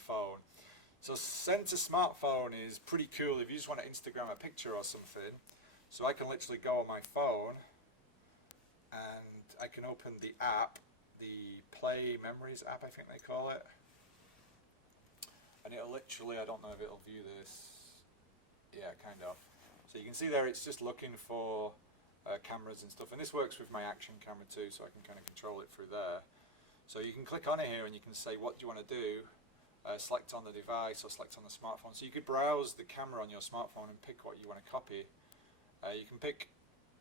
phone. So send to smartphone is pretty cool if you just want to Instagram a picture or something. So I can literally go on my phone and I can open the app, the Play Memories app I think they call it. And it'll literally, I don't know if it'll view this, yeah, kind of. So you can see there it's just looking for cameras and stuff, and this works with my action camera too, so I can kind of control it through there. So you can click on it here and you can say what do you want to do, select on the device or select on the smartphone. So you could browse the camera on your smartphone and pick what you want to copy. You can pick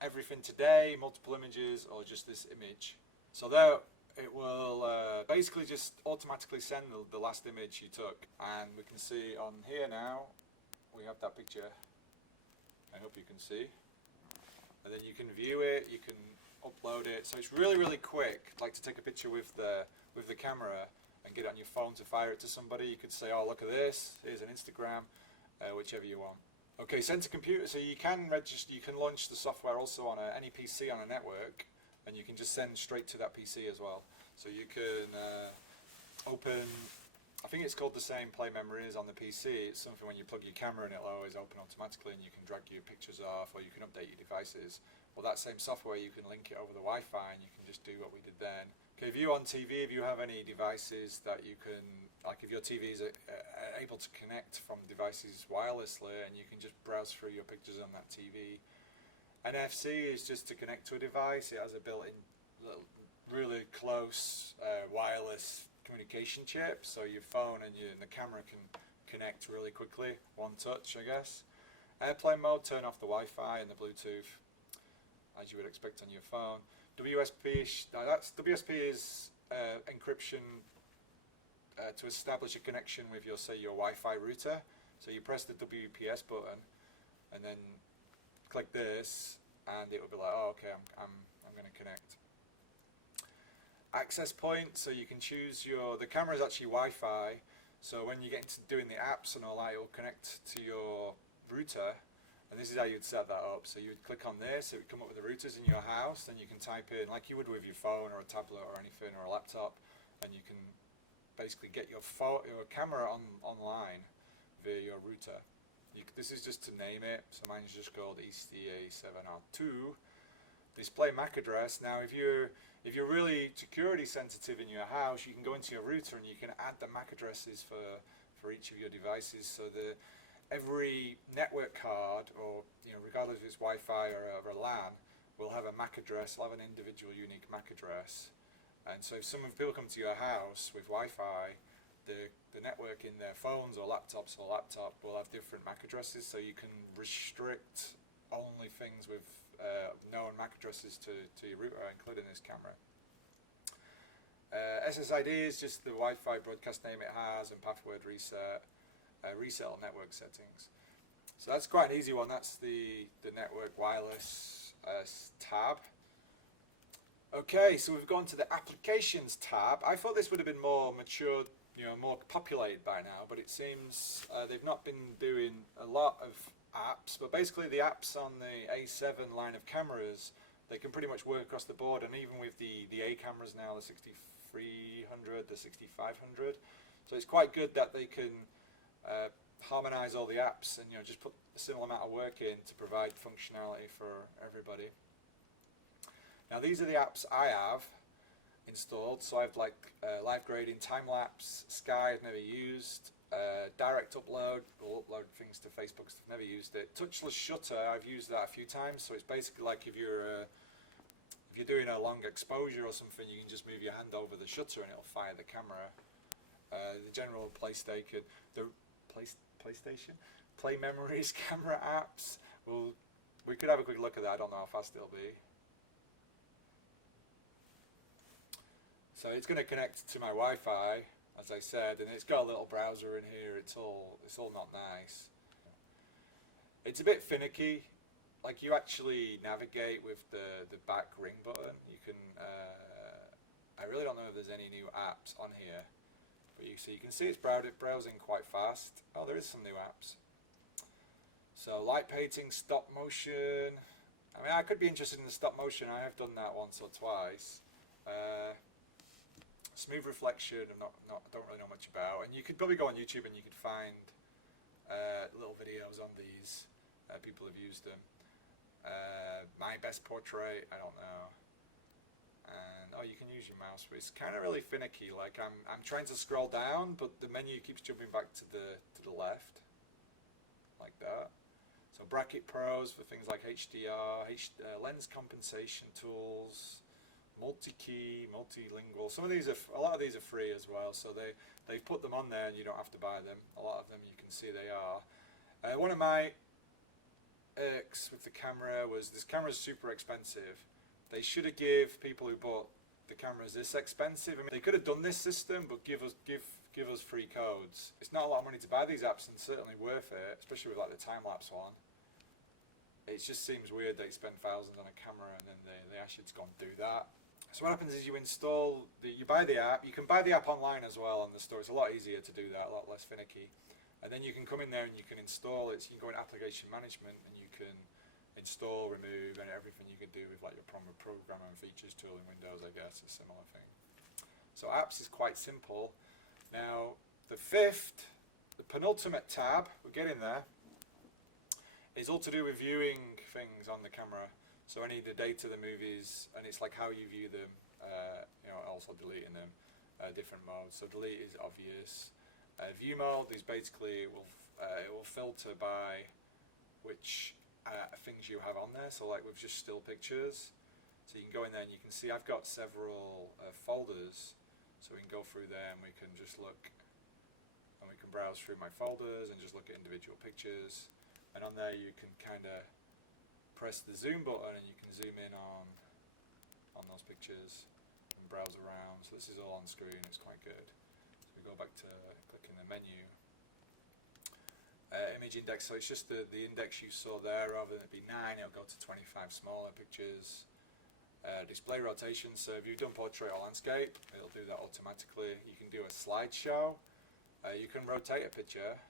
everything today, multiple images, or just this image. So there it will basically just automatically send the last image you took, and we can see on here now we have that picture. I hope you can see. And then you can view it, you can upload it. So it's really, really quick. Like to take a picture with the camera and get it on your phone to fire it to somebody. You could say, oh, look at this, here's an Instagram, whichever you want. Okay, send to computer. So you can register, you can launch the software also on any PC on a network, and you can just send straight to that PC as well. So you can open, I think it's called the same Play Memories on the PC. It's something when you plug your camera in, it'll always open automatically and you can drag your pictures off, or you can update your devices. Well, that same software, you can link it over the Wi-Fi and you can just do what we did then. Okay, if you on TV, if you have any devices that you can, like if your TV is able to connect from devices wirelessly, and you can just browse through your pictures on that TV. NFC is just to connect to a device. It has a built-in, really close wireless communication chip, so your phone and the camera can connect really quickly, one touch, I guess. Airplane mode, turn off the Wi-Fi and the Bluetooth, as you would expect on your phone. WSP, WSP is encryption to establish a connection with your, say, your Wi-Fi router. So you press the WPS button and then click this, and it will be like, oh, okay, I'm going to connect. Access point, so you can choose the camera is actually Wi-Fi, so when you get into doing the apps and all that, it will connect to your router, and this is how you'd set that up. So you would click on this, it would come up with the routers in your house, then you can type in, like you would with your phone or a tablet or anything, or a laptop, and you can basically get your camera online via your router. This is just to name it, so mine's just called A7r2. Display MAC address. Now if you're really security sensitive in your house, you can go into your router and you can add the MAC addresses for each of your devices, so every network card, or regardless if it's Wi-Fi or a LAN, will have a MAC address, will have an individual unique MAC address. And so if people come to your house with Wi-Fi, the network in their phones or laptops will have different MAC addresses, so you can restrict only things with known MAC addresses to your router, including this camera. SSID is just the Wi-Fi broadcast name it has, and password reset, reset all network settings. So that's quite an easy one. That's the network wireless tab. Okay, so we've gone to the applications tab. I thought this would have been more mature, more populated by now, but it seems they've not been doing a lot of apps. But basically the apps on the A7 line of cameras, they can pretty much work across the board, and even with the A cameras now, the 6300, the 6500. So it's quite good that they can harmonize all the apps and just put a similar amount of work in to provide functionality for everybody. Now these are the apps I have installed. So I have like live grading, time lapse, Sky I've never used, direct upload, will upload things to Facebook, I've never used it. Touchless shutter, I've used that a few times. So it's basically like if you're doing a long exposure or something, you can just move your hand over the shutter and it'll fire the camera. The general PlayStation, Play Memories camera apps. Well, we could have a quick look at that. I don't know how fast it'll be. So it's going to connect to my Wi-Fi, as I said, and it's got a little browser in here. It's all not nice. It's a bit finicky. Like you actually navigate with the back ring button. You can. I really don't know if there's any new apps on here, but you can see it's browsing quite fast. Oh, there is some new apps. So light painting, stop motion. I mean, I could be interested in the stop motion. I have done that once or twice. Smooth reflection, don't really know much about. And you could probably go on YouTube and you could find little videos on these. People have used them. My best portrait, I don't know. And you can use your mouse, but it's kind of really finicky. Like I'm trying to scroll down, but the menu keeps jumping back to the left, like that. So bracket pros for things like HDR, lens compensation tools, multi-key, multilingual. A lot of these are free as well. So they've put them on there, and you don't have to buy them. A lot of them you can see they are. One of my irks with the camera was this camera's super expensive. They should have give people who bought the cameras this expensive. I mean, they could have done this system, but give us free codes. It's not a lot of money to buy these apps, and certainly worth it, especially with like the time-lapse one. It just seems weird they spend thousands on a camera and then they ask you to go and do that. So what happens is you buy the app. You can buy the app online as well on the store. It's a lot easier to do that, a lot less finicky. And then you can come in there and you can install it. So you can go in application management and you can install, remove, and everything you can do with like your program and features tool in Windows, I guess, a similar thing. So apps is quite simple. Now the penultimate tab, we're getting there, is all to do with viewing things on the camera. So any of the data, the movies, and it's like how you view them, also deleting them, different modes. So delete is obvious. View mode is basically, it will filter by which things you have on there. So like with just still pictures. So you can go in there and you can see I've got several folders. So we can go through there and we can just look, and we can browse through my folders and just look at individual pictures. And on there you can kind of press the zoom button and you can zoom in on those pictures and browse around. So this is all on screen, it's quite good. So we go back to clicking the menu. Image index, so it's just the index you saw there. Rather than it be 9, it'll go to 25 smaller pictures. Display rotation, so if you've done portrait or landscape, it'll do that automatically. You can do a slideshow. You can rotate a picture.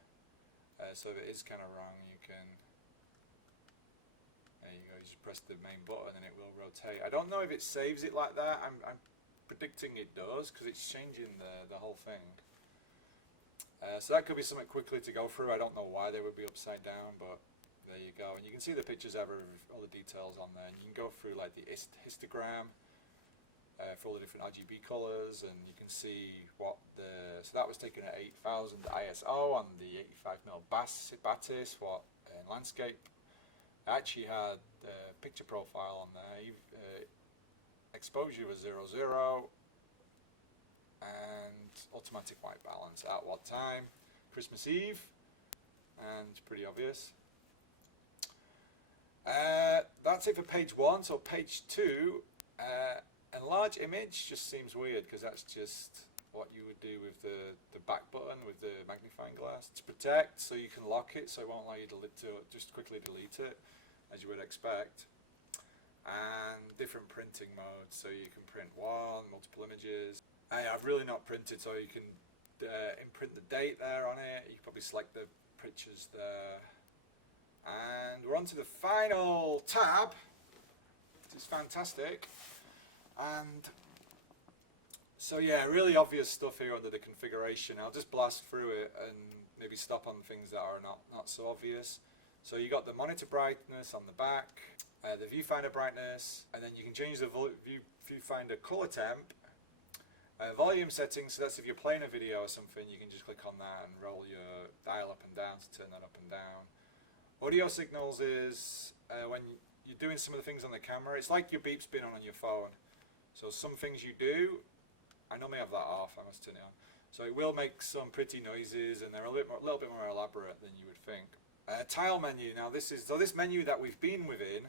So if it is kind of wrong, you can, there you go, you just press the main button and it will rotate. I don't know if it saves it like that. I'm predicting it does because it's changing the whole thing. So that could be something quickly to go through. I don't know why they would be upside down, but there you go. And you can see the pictures all the details on there. And you can go through like the histogram for all the different RGB colors, and you can see so that was taken at 8000 ISO on the 85mm Batis, in landscape. I actually had picture profile on there. Exposure was 00, and automatic white balance at what time? Christmas Eve, and pretty obvious. That's it for page 1. So page 2, enlarge image just seems weird because that's just what you would do with the back button with the magnifying glass. To protect, so you can lock it, so it won't allow you to just quickly delete it, as you would expect. And different printing modes, so you can print multiple images. I've really not printed, so you can imprint the date there on it. You can probably select the pictures there. And we're on to the final tab, which is fantastic. And so yeah, really obvious stuff here under the configuration. I'll just blast through it and maybe stop on things that are not so obvious. So you got the monitor brightness on the back, the viewfinder brightness, and then you can change the viewfinder color temp. Volume settings, so that's if you're playing a video or something, you can just click on that and roll your dial up and down to turn that up and down. Audio signals is when you're doing some of the things on the camera, it's like your beep's been on your phone. So some things you do, I normally have that off, I must turn it on. So it will make some pretty noises, and they're a little bit more elaborate than you would think. Tile menu, now this menu that we've been within,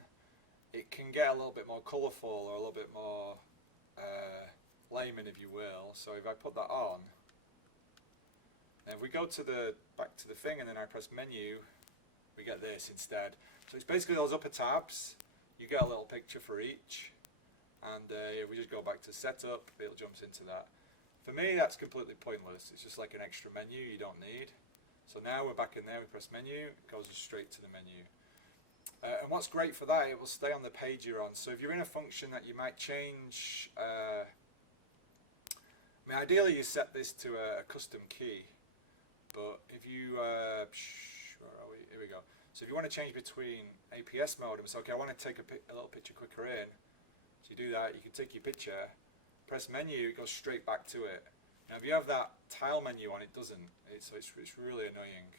it can get a little bit more colourful or a little bit more layman, if you will. So if I put that on, and if we go back to the thing and then I press menu, we get this instead. So it's basically those upper tabs, you get a little picture for each, and if we just go back to setup, it jumps into that. For me, that's completely pointless. It's just like an extra menu you don't need. So now we're back in there, we press menu, it goes straight to the menu. And what's great for that, it will stay on the page you're on. So if you're in a function that you might change, mean, ideally you set this to a custom key, but if you, where are we? Here we go. So if you want to change between APS mode and say, okay, I want to take a little picture quicker in, so you do that, you can take your picture, press menu, it goes straight back to it. Now if you have that tile menu on, it doesn't. So it's really annoying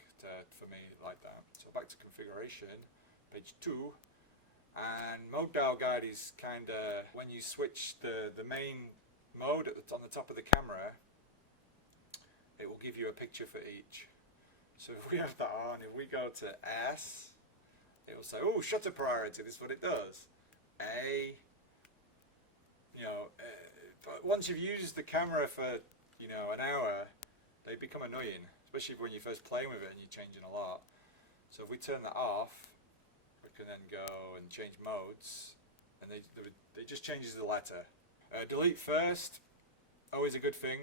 for me like that. So back to configuration, page 2. And mode dial guide is kind of when you switch the main mode on the top of the camera, it will give you a picture for each. So if we have that on, if we go to S, it will say, oh, shutter priority, this is what it does. A, you know, but once you've used the camera for, you know, an hour, they become annoying, especially when you're first playing with it and you're changing a lot. So if we turn that off, we can then go and change modes, and they just changes the letter. Delete first, always a good thing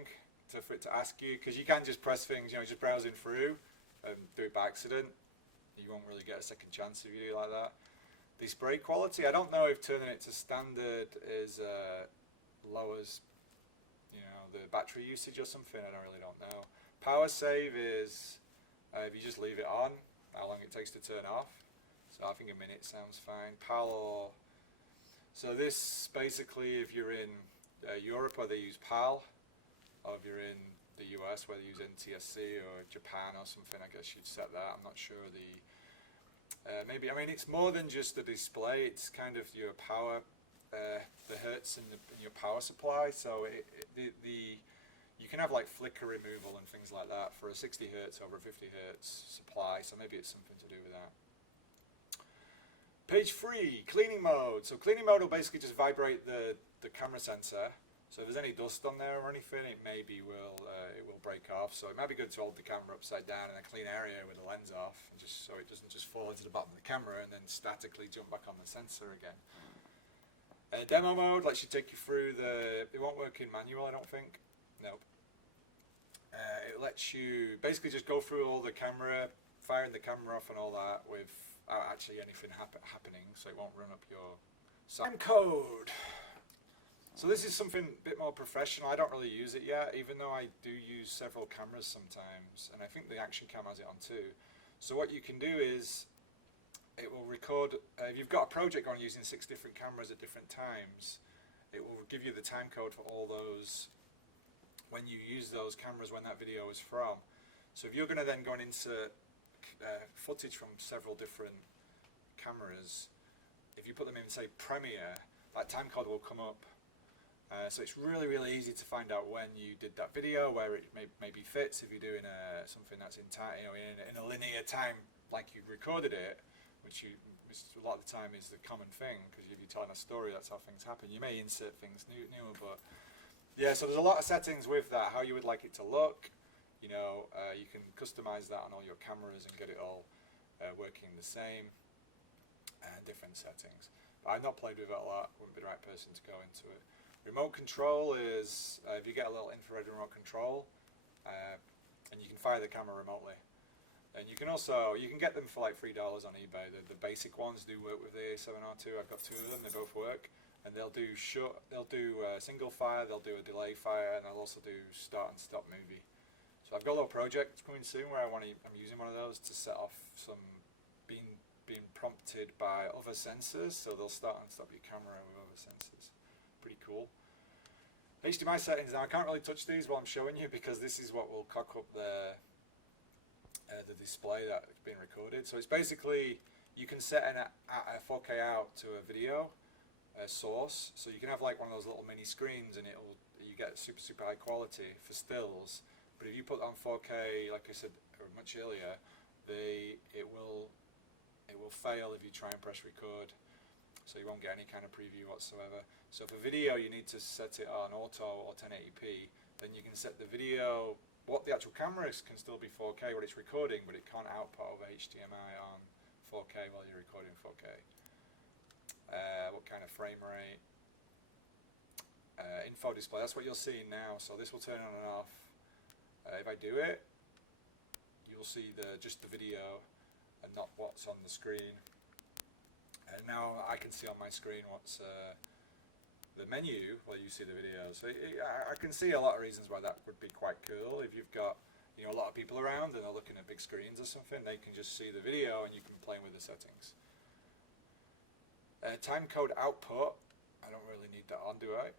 for it to ask you, because you can't just press things, you know, just browsing through and do it by accident. You won't really get a second chance if you do like that. Display quality, I don't know if turning it to standard is lowers, you know, the battery usage or something. I really don't know. Power save is if you just leave it on, how long it takes to turn off. So I think a minute sounds fine. PAL, so this basically, if you're in Europe where they use PAL, or if you're in the US where they use NTSC, or Japan or something, I guess you'd set that. I'm not sure maybe, I mean, it's more than just the display, it's kind of your power, the hertz in your power supply. So you can have like flicker removal and things like that for a 60 hertz over a 50 hertz supply, so maybe it's something to do with that. Page 3, cleaning mode. So cleaning mode will basically just vibrate the camera sensor. So if there's any dust on there or anything, it maybe it will break off. So it might be good to hold the camera upside down in a clean area with the lens off, and just so it doesn't just fall into the bottom of the camera and then statically jump back on the sensor again. Demo mode lets you take you through it won't work in manual, I don't think. Nope. It lets you basically just go through all the camera, firing the camera off and all that without actually anything happening, so it won't run up your time code. So this is something a bit more professional. I don't really use it yet, even though I do use several cameras sometimes, and I think the action cam has it on too. So what you can do is, it will record, if you've got a project going using 6 different cameras at different times, it will give you the time code for all those, when you use those cameras, when that video is from. So if you're going to then go and insert footage from several different cameras, if you put them in, say, Premiere, that time code will come up. So it's really, really easy to find out when you did that video, where it maybe fits if you're doing something that's in time, you know, in a linear time like you recorded it, which a lot of the time is the common thing, because if you're telling a story, that's how things happen. You may insert things newer, but yeah. So there's a lot of settings with that. How you would like it to look, you know, you can customize that on all your cameras and get it all working the same, and different settings. But I've not played with it a lot. Wouldn't be the right person to go into it. Remote control is if you get a little infrared remote control, and you can fire the camera remotely. And you can get them for like $3 on eBay. The basic ones do work with the A7R2. I've got 2 of them. They both work, and they'll do single fire, they'll do a delay fire, and they'll also do start and stop movie. So I've got a little project coming soon where I'm using one of those to set off some being prompted by other sensors. So they'll start and stop your camera with other sensors. Pretty cool. Hdmi settings. Now I can't really touch these while I'm showing you, because this is what will cock up the display that's been recorded. So it's basically, you can set a 4K out to a video source. So you can have like one of those little mini screens, and you get super high quality for stills. But if you put on 4K, like I said much earlier, it will fail if you try and press record. So you won't get any kind of preview whatsoever. So for video, you need to set it on auto or 1080p. Then you can set the video, what the actual camera can still be 4K what it's recording, but it can't output over HDMI on 4K while you're recording 4K. What kind of frame rate? Info display, that's what you're seeing now. So this will turn on and off. If I do it, you'll see just the video and not what's on the screen. And now I can see on my screen what's the menu while you see the video. So I can see a lot of reasons why that would be quite cool. If you've got a lot of people around and they're looking at big screens or something, they can just see the video and you can play with the settings. Timecode output, I don't really need that on, do I?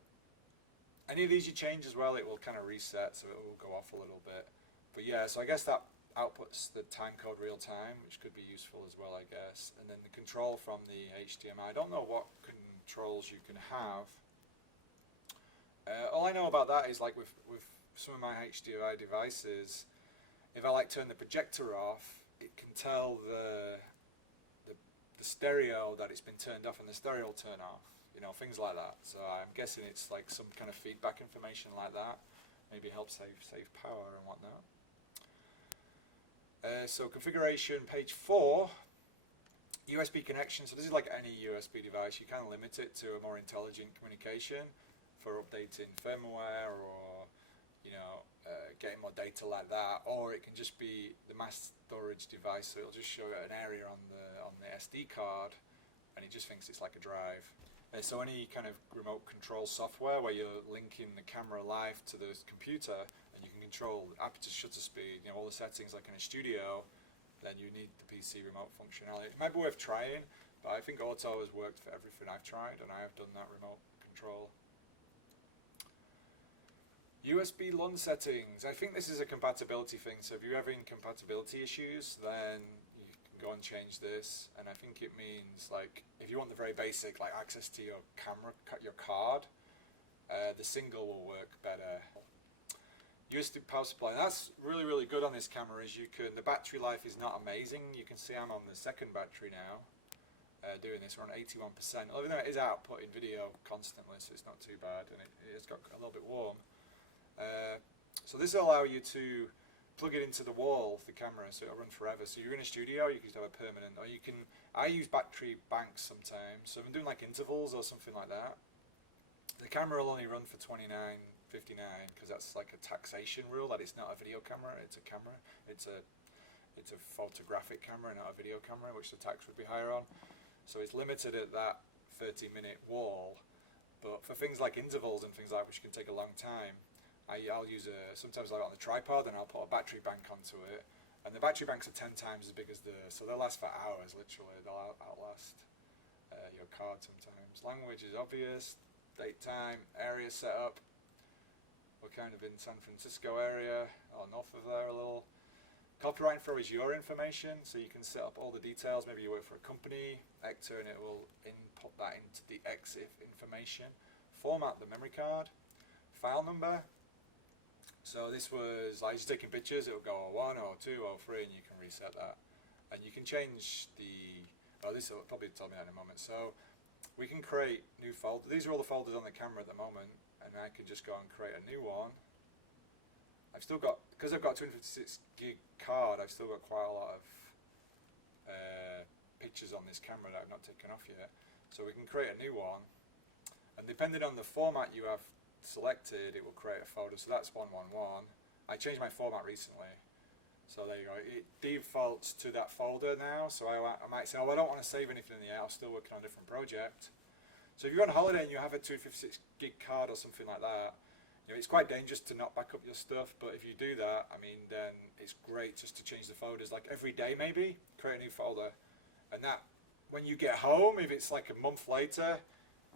Any of these you change as well, it will kind of reset, so it will go off a little bit. But yeah, so I guess that outputs the timecode real time, which could be useful as well, I guess. And then the control from the HDMI. I don't know what controls you can have. All I know about that is like with some of my HDMI devices, if I turn the projector off, it can tell the stereo that it's been turned off and the stereo will turn off, things like that. So I'm guessing it's like some kind of feedback information like that. Maybe help save power and whatnot. So configuration, page 4, USB connection. So this is like any USB device. You can limit it to a more intelligent communication for updating firmware or getting more data like that, or it can just be the mass storage device, so it'll just show an area on the SD card and it just thinks it's like a drive. So any kind of remote control software where you're linking the camera live to the computer and you can control aperture, shutter speed, all the settings like in a studio, then you need the PC remote functionality. It might be worth trying, but I think auto has worked for everything I've tried and I have done that remote control. USB Lan Settings. I think this is a compatibility thing, so if you're having compatibility issues, then you can go and change this. And I think it means, like, if you want the very basic, like access to your camera, your card, the single will work better. USB power supply. That's really, really good on this camera. Is the battery life is not amazing. You can see I'm on the second battery now, doing this. We're on 81%. Even though it is outputting video constantly, so it's not too bad, and it's got a little bit warm. So this will allow you to plug it into the wall of the camera, so it'll run forever. So you're in a studio, you can have a permanent, or you can. I use battery banks sometimes. So if I'm doing like intervals or something like that, the camera will only run for 29.59 because that's like a taxation rule that it's not a video camera. It's a camera. It's a photographic camera, not a video camera, which the tax would be higher on. So it's limited at that 30-minute wall. But for things like intervals and things like which can take a long time, I'll use sometimes like on the tripod and I'll put a battery bank onto it, and the battery banks are 10 times as big as so they'll last for hours literally. They'll outlast your card sometimes. Language is obvious, date, time, area setup. We're kind of in San Francisco area or north of there a little. Copyright info is your information, so you can set up all the details. Maybe you work for a company, Ector, and it will input that into the EXIF information. Format the memory card. File number. So this was, like, just taking pictures, it will go 01, 02, 03, and you can reset that. And you can change this will probably tell me that in a moment. So we can create new folders. These are all the folders on the camera at the moment, and I can just go and create a new one. I've still got, because I've got a 256 gig card, I've still got quite a lot of pictures on this camera that I've not taken off yet. So we can create a new one, and depending on the format you have selected, it will create a folder. So that's 111. I changed my format recently, so there you go. It defaults to that folder now. So I might say, oh, I don't want to save anything in the air, I'm still working on a different project. So if you're on holiday and you have a 256 gig card or something like that, it's quite dangerous to not back up your stuff. But if you do that, I mean, then it's great just to change the folders, like every day maybe, create a new folder, and that when you get home, if it's like a month later,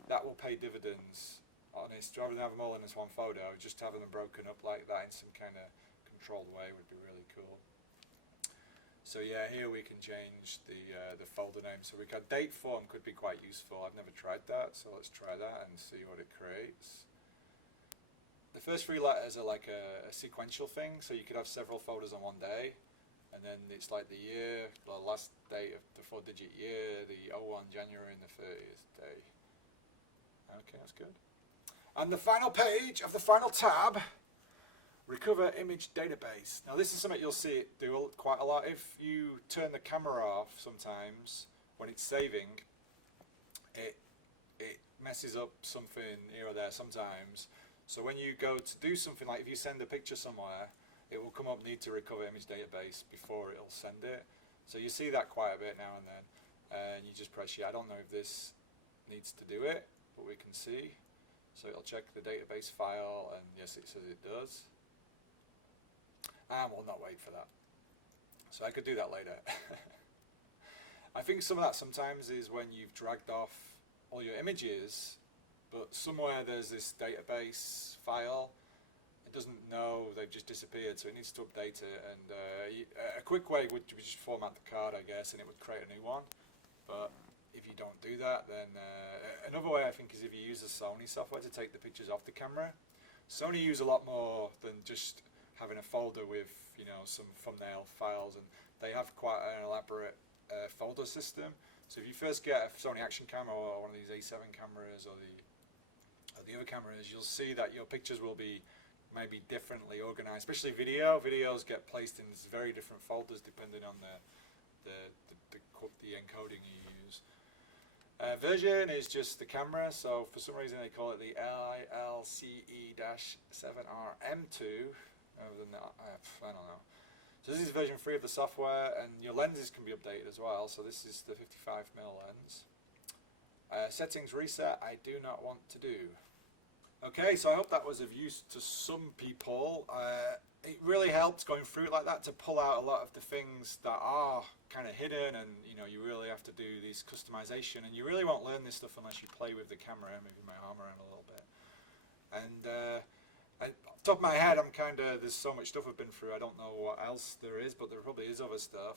that will pay dividends. Honest, rather than have them all in this one photo, just having them broken up like that in some kind of controlled way would be really cool. So yeah, here we can change the folder name. So we got date form could be quite useful. I've never tried that, so let's try that and see what it creates. The first 3 letters are like a sequential thing, so you could have several folders on one day, and then it's like the year, the last date of the 4-digit year, the 01 January and the 30th day. Okay, that's good. And the final page of the final tab, recover image database. Now this is something you'll see it do quite a lot. If you turn the camera off sometimes, when it's saving, it messes up something here or there sometimes. So when you go to do something, like if you send a picture somewhere, it will come up need to recover image database before it'll send it. So you see that quite a bit now and then. And you just press yeah. I don't know if this needs to do it, but we can see. So it'll check the database file, and yes, it says it does. And we'll not wait for that. So I could do that later. I think some of that sometimes is when you've dragged off all your images, but somewhere there's this database file. It doesn't know they've just disappeared, so it needs to update it. And a quick way would be just format the card, I guess, and it would create a new one. But if you don't do that, then another way I think is if you use the Sony software to take the pictures off the camera. Sony use a lot more than just having a folder with, you know, some thumbnail files, and they have quite an elaborate folder system. So if you first get a Sony action camera or one of these A7 cameras or the other cameras, you'll see that your pictures will be maybe differently organized, especially video. Videos get placed in very different folders depending on the encoding you use. Version is just the camera, so for some reason they call it the A7r A7 other than that, I don't know. So this is version 3 of the software, and your lenses can be updated as well. So this is the 55mm lens. Settings reset, I do not want to do. Okay, so I hope that was of use to some people. It really helps going through it like that to pull out a lot of the things that are kind of hidden, and you know, you really have to do this customization, and you really won't learn this stuff unless you play with the camera. Maybe my arm around a little bit. And off the top of my head, there's so much stuff I've been through, I don't know what else there is, but there probably is other stuff.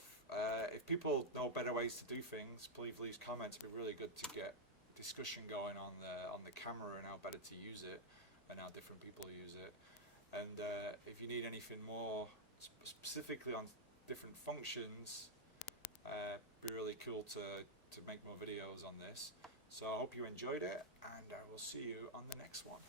If people know better ways to do things, please leave comments. It'd be really good to get discussion going on the camera and how better to use it and how different people use it. And if you need anything more specifically on different functions, it'd be really cool to make more videos on this. So I hope you enjoyed it, and I will see you on the next one.